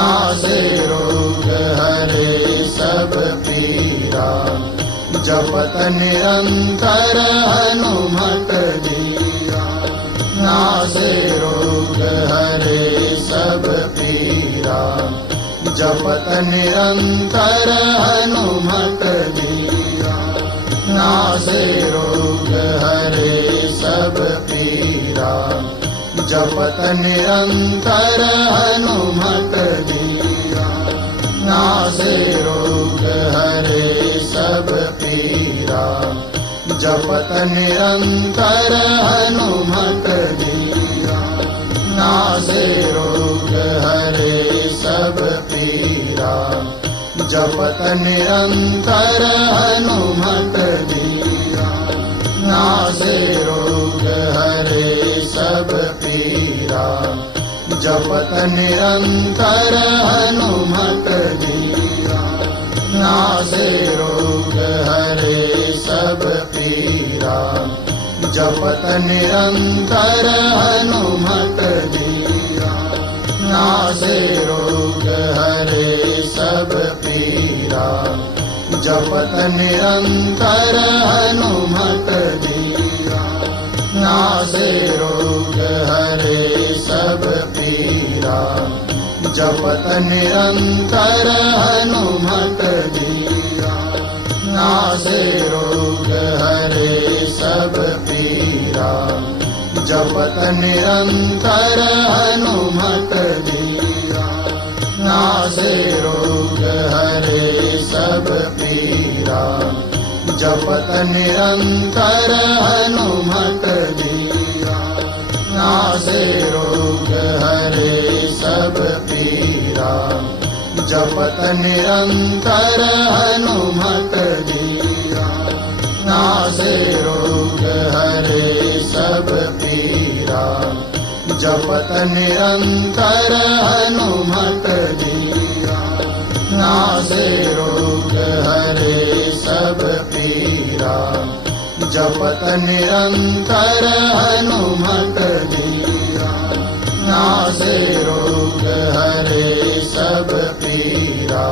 नासे रोग हरे सब पीरा। जपत निरंतर हनुमत धीरा। नासे रोग हरे सब पीरा। जपत निरंतर हनुमत धीरा। नासे रोग हरे सब पीरा। जपत निरंतर हनुमत धीरा। नासे रोग हरे सब पीरा। जपत निरंतर हनुमत धीरा। नासे रोग हरे सब पीरा। जपत निरंतर हनुमत धीरा। नासे रोग हरे सब पीरा। जपत निरंतर हनुमत धीरा। नासे रोग हरे सब पीरा। जपत निरंतर हनुमत धीरा। नासे रोग हरे सब पीरा। जपत निरंतर हनुमत धीरा। नासे रोग हरे सब पीरा। जपत निरंतर हनुमत धीरा। नासे रोग हरे सब पीरा। जपत निरंतर हनुमत धीरा। नासे रोग हरे सब पीरा। जपत निरंतर हनुमत धीरा। नासे रोग हरे सब पीरा। जपत निरंतर हनुमत धीरा। नासे रोग हरे सब पीरा। जपत निरंतर हनुमत धीरा। नासे रोग हरे सब पीरा। जपत निरंतर हनुमत धीरा। नासे रोग हरे सब पीरा।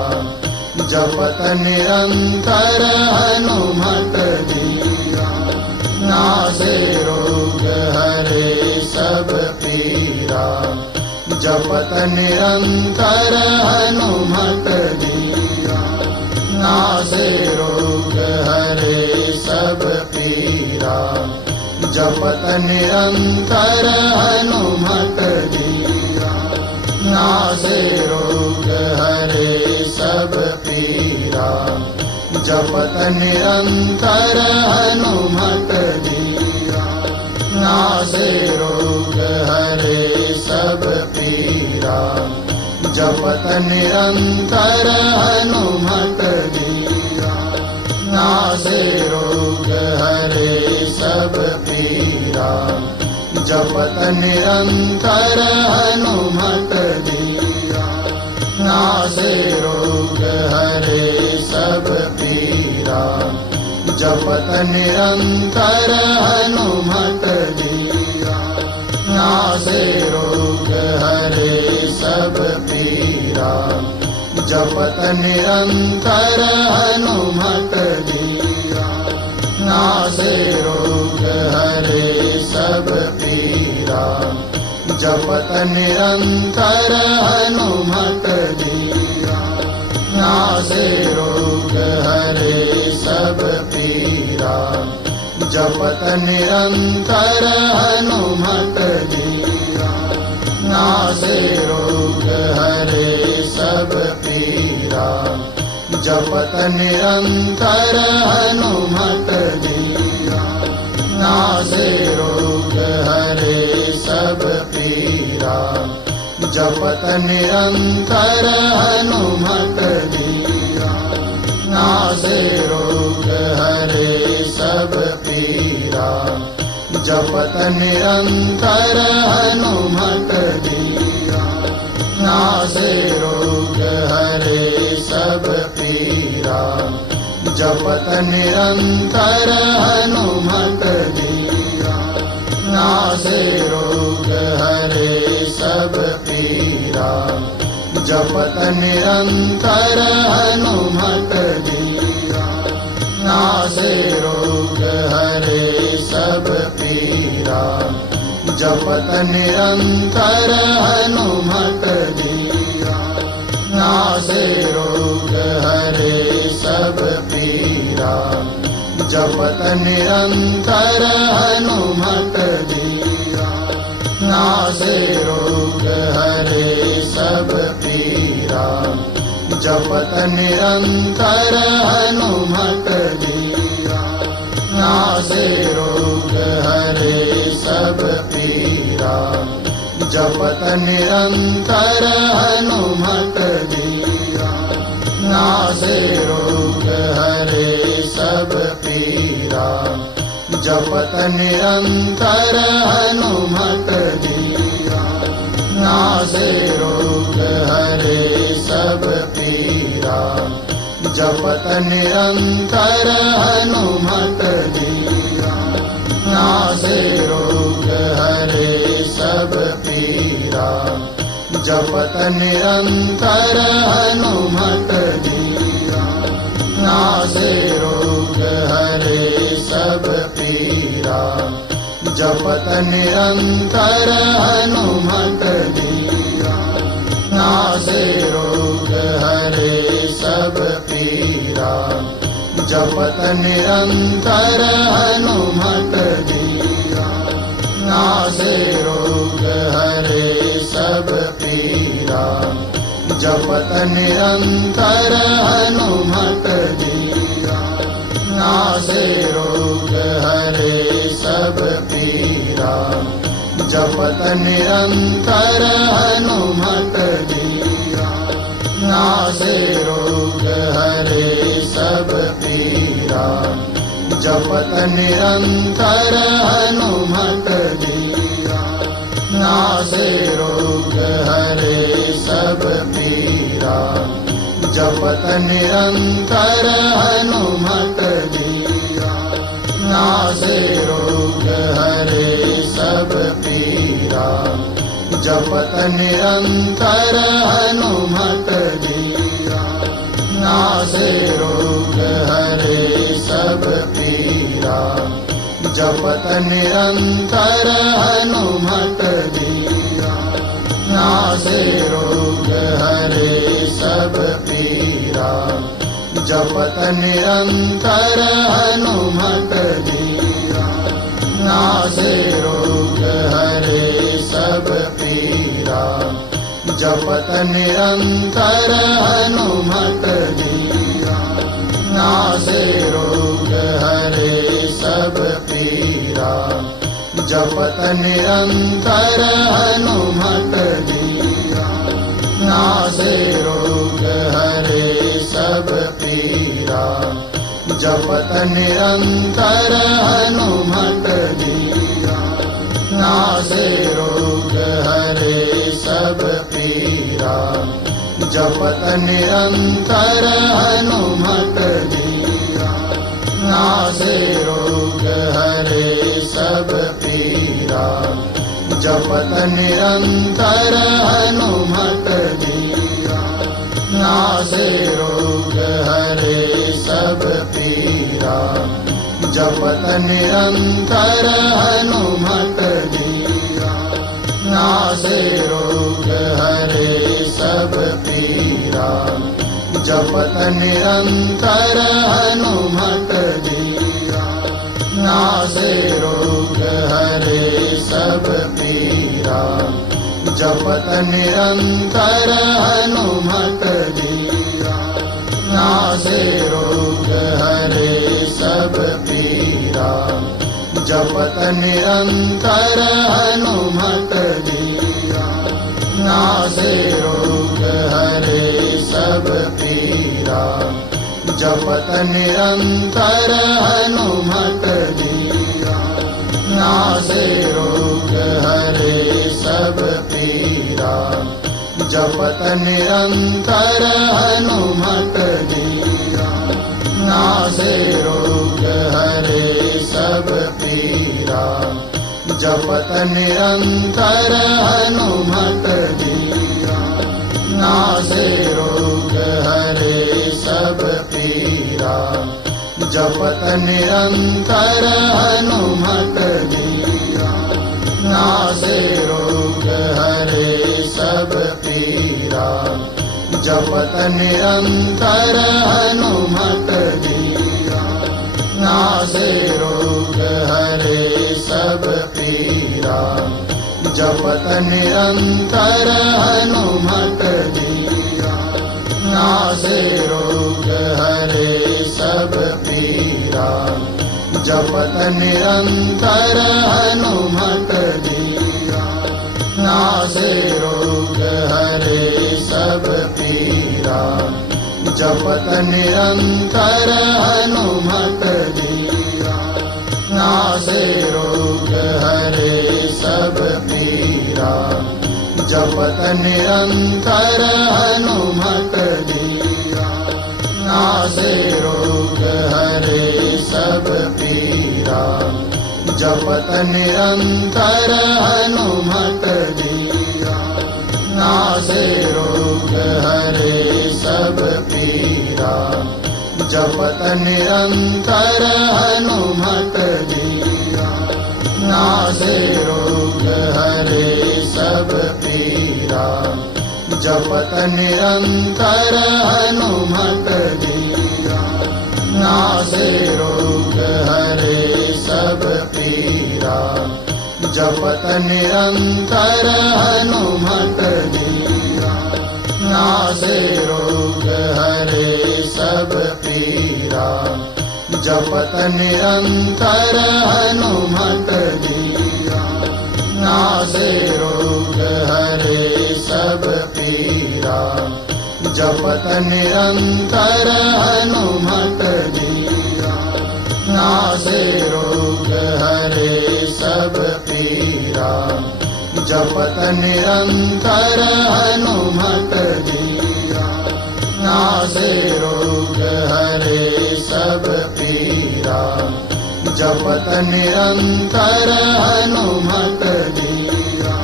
जपत निरंतर हनुमत धीरा। नासे रोग हरे सब पीरा। जपत निरंतर हनुमत धीरा। नासे रोग हरे सब पीरा। जपत निरंतर हनुमत धीरा। नासे रोग हरे सब पीरा। जपत निरंतर हनुमत धीरा। नासे रोग हरे सब पीरा। जपत निरंतर हनुमत धीरा। नासे रोग हरे सब पीरा। जपत निरंतर हनुमत धीरा। नासे रोग हरे सब पीरा। जपत निरंतर हनुमत धीरा। नासे रोग हरे सब पीरा। जपत निरंतर हनुमत धीरा। नासे रोग हरे सब पीरा। जपत निरंतर हनुमत धीरा। नासे रोग हरे सब पीरा। जपत निरंतर हनुमत धीरा। नासे रोग हरे सब पीरा। जपत निरंतर हनुमत धीरा। नासे रोग हरे सब पीरा। जपत निरंतर हनुमत धीरा। नासे रोग हरे सब पीरा। जपत निरंतर हनुमत धीरा। नासे रोग हरे सब पीरा। जपत निरंतर हनुमत धीरा। नासे रोग हरे सब पीरा। जपत निरंतर हनुमत धीरा। नासे रोग हरे सब पीरा, जपत निरंतर हनुमत धीरा। नासे रोग हरे सब पीरा, जपत निरंतर हनुमत धीरा। नासे रोग हरे सब पीरा, जपत निरंतर हनुमत धीरा। नासे रोग हरे सब पीरा, जपत निरंतर हनुमत धीरा। नासे रोग हरे सब पीरा, जपत निरंतर हनुमत धीरा। नासे रोग हरे सब पीरा, जपत निरंतर हनुमत धीरा। नासे रोग हरे सब पीरा, जपत निरंतर हनुमत धीरा। नासे रोग हरे सब पीरा, जपत निरंतर हनुमत धीरा। नासे रोग हरे सब पीरा, जपत निरंतर हनुमत धीरा। नासे रोग हरे सब पीरा, जपत निरंतर हनुमत धीरा। नासे रोग हरे सब पीरा, जपत निरंतर हनुमत धीरा। नासे रोग हरे सब पीरा, जपत निरंतर हनुमत धीरा। नासे रोग हरे सब पीरा, जपत निरंतर हनुमत धीरा। नासे रोग हरे सब पीरा, जपत निरंतर हनुमत धीरा। नासे रोग हरे सब पीरा, जपत निरंतर हनुमत धीरा। नासे रोग हरे सब पीरा, जपत निरंतर हनुमत धीरा। नासे रोग हरे सब पीरा, जपत निरंतर हनुमत धीरा। नासे रोग हरे सब पीरा, जपत निरंतर हनुमत धीरा। नासे रोग हरे सब पीरा, जपत निरंतर हनुमत धीरा। नासे रोग हरे सब पीरा, जपत निरंतर हनुमत धीरा। नासे रोग हरे सब पीरा, जपत निरंतर हनुमत धीरा। नासे रोग हरे सब पीरा, जपत निरंतर हनुमत धीरा। नासे रोग हरे सब पीरा, जपत निरंतर हनुमत धीरा। नासे रोग हरे सब पीरा, जपत निरंतर हनुमत धीरा। नासे रोग हरे सब पीरा, जपत निरंतर हनुमत धीरा। नासे रोग हरे सब पीरा, जपत निरंतर हनुमत धीरा। नासे रोग हरे सब पीरा, जपत निरंतर हनुमत धीरा। नासे रोग हरे सब पीरा, जपत निरंतर हनुमत धीरा। नासे रोग हरे सब पीरा। जपत निरंतर हनुमत बीरा। नासे रोग हरे सब पीरा। जपत निरंतर हनुमत बीरा। नासे रोग हरे सब पीरा। जपत निरंतर हनुमत बीरा। नासे रोग हरे सब पीरा। जपत निरंतर हनुमत बीरा। नासे रोग हरे सब पीरा। जपत निरंतर हनुमत बीरा। नासे रोग हरे सब पीरा। जपत निरंतर हनुमत बीरा। नासे रोग हरे सब पीरा। जपत निरंतर हनुमत बीरा। नासे रोग हरे सब पीरा। जपत निरंतर हनुमत बीरा। नासे रोग हरे सब पीरा। जपत निरंतर हनुमत बीरा। नासे रोग हरे सब पीरा। जपत निरंतर हनुमत बीरा। नासे रोग हरे सब पीरा। जपत निरंतर हनुमत बीरा। नासे रोग हरे सब पीरा। जपत निरंतर हनुमत बीरा। नासे रोग हरे सब पीरा। जपत निरंतर हनुमत बीरा। नासे रोग हरे सब पीरा। जपत निरंतर हनुमत बीरा।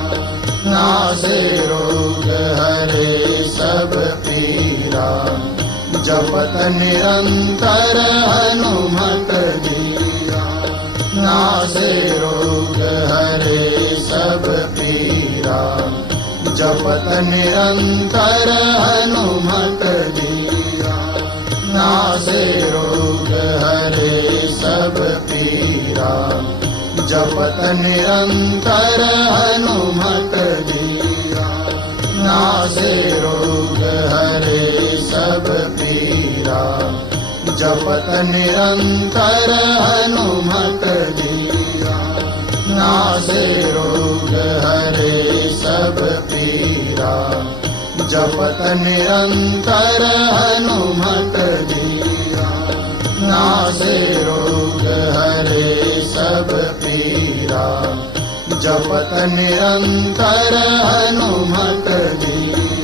नासे रोग हरे सब पीरा। जपत निरंतर हनुमत बीरा। नासे रोग हरे सब पीरा। जपत निरंतर हनुमत बीरा। नासे रोग हरे सब पीरा। जपत निरंतर हनुमत बीरा। नासे रोग हरे सब पीरा। जपत निरंतर हनुमत बीरा। नासे रोग हरे सब पीरा। जपत निरंतर हनुमत बीरा। नासे रोग हरे सब पीरा। जपत निरंतर हनुमत बीरा।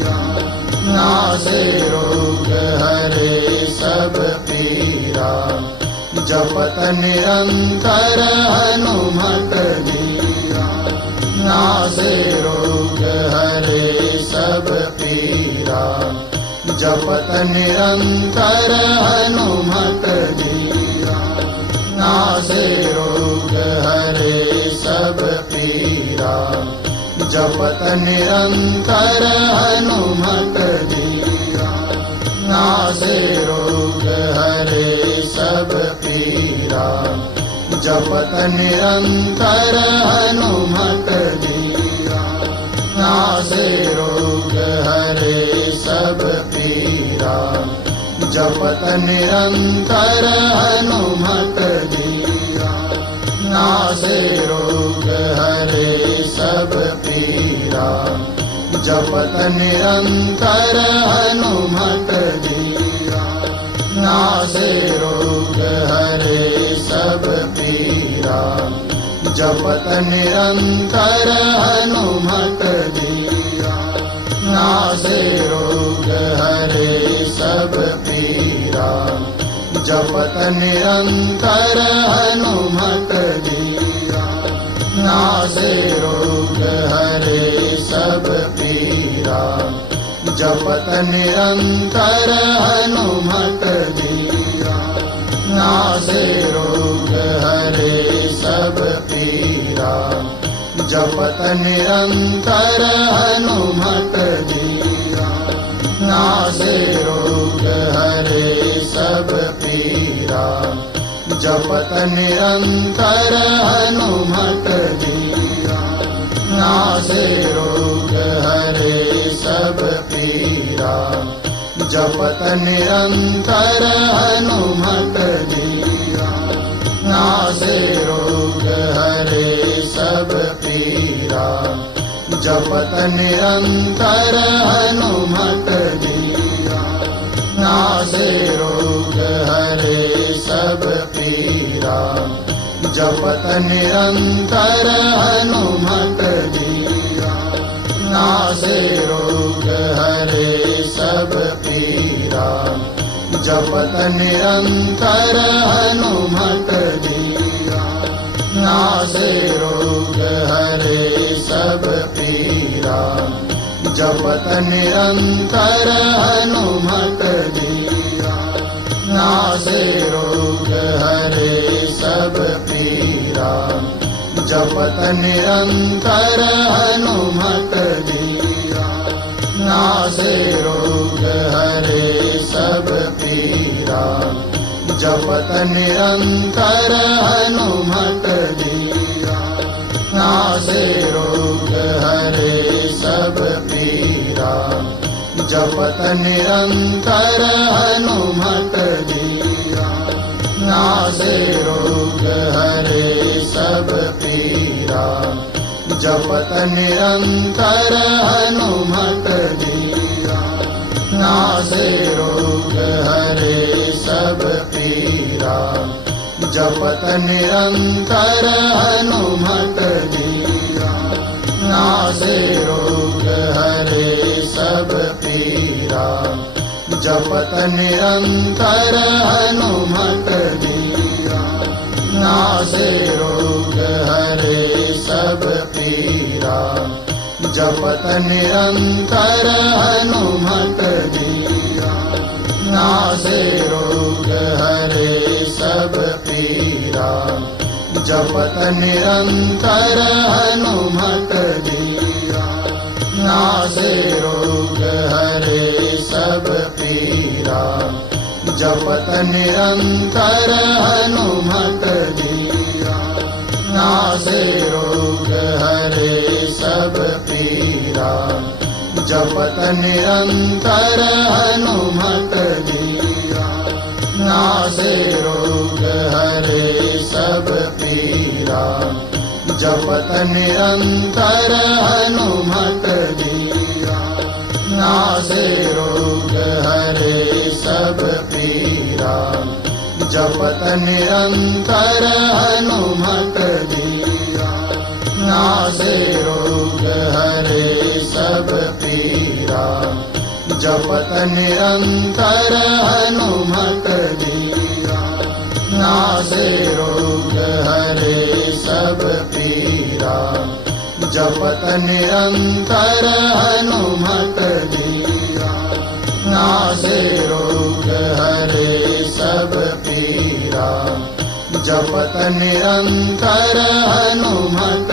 नासे रोग हरे सब पीरा। जपत निरंतर हनुमत बीरा। नासे रोग हरे सब पीरा। जपत निरंतर हनुमत बीरा। नासे रोग हरे सब पीरा। जपत निरंतर हनुमत बीरा। नासे रोग हरे सब पीरा। जपत निरंतर हनुमत बीरा। नासे रोग हरे सब पीरा। जपत निरंतर हनुमत बीरा। नासे रोग हरे सब पीरा। जपत निरंतर हनुमत बीरा। नासे रोग हरे सब पीरा। जपत निरंतर हनुमत बीरा। नासे रोग हरे सब पीरा। जपत निरंतर हनुमत बीरा। नासे रोग हरे सब पीरा। जपत निरंतर हनुमत बीरा। नासे रोग हरे सब पीरा, जपत निरंतर हनुमत बीरा। नासे रोग हरे सब पीरा, जपत निरंतर हनुमत बीरा। नासे रोग हरे सब पीरा, जपत निरंतर हनुमत बीरा। नासे रोग हरे सब पीरा, जपत निरंतर हनुमत बीरा। नासे रोग हरे सब पीरा, जपत निरंतर हनुमत बीरा। नासे रोग हरे सब पीरा, जपत निरंतर हनुमत बीरा। नासे रोग हरे सब पीरा, जपत निरंतर हनुमत बीरा। नासे रोग हरे सब पीरा, जपत निरंतर हनुमत बीरा। नासे रोग हरे सब पीरा, जपत निरंतर हनुमत बीरा। नासे रोग हरे सब पीरा, जपत निरंतर हनुमत बीरा। नासे रोग हरे सब पीरा, जपत निरंतर हनुमत बीरा। नासे रोग हरे सब पीरा, जपत निरंतर हनुमत बीरा। नासे रोग हरे सब पीरा, जपत निरंतर हनुमत बीरा। नासे रोग हरे सब पीरा, जपत निरंतर हनुमत बीरा। नासे रोग हरे सब पीरा, जपत निरंतर हनुमत बीरा। नासे रोग हरे सब पीरा, जपत निरंतर हनुमत बीरा। नासे रोग हरे सब पीरा, जपत निरंतर हनुमत बीरा। नासे रोग हरे सब पीरा, जपत निरंतर हनुमत बीरा। नासे रोग हरे सब पीरा, जपत निरंतर हनुमत बीरा। नासे रोग हरे सब पीरा, जपत निरंतर हनुमत बीरा। नासे रोग हरे सब पीरा, जपत निरंतर हनुमत बीरा। नासे रोग हरे सब पीरा, जपत निरंतर हनुमत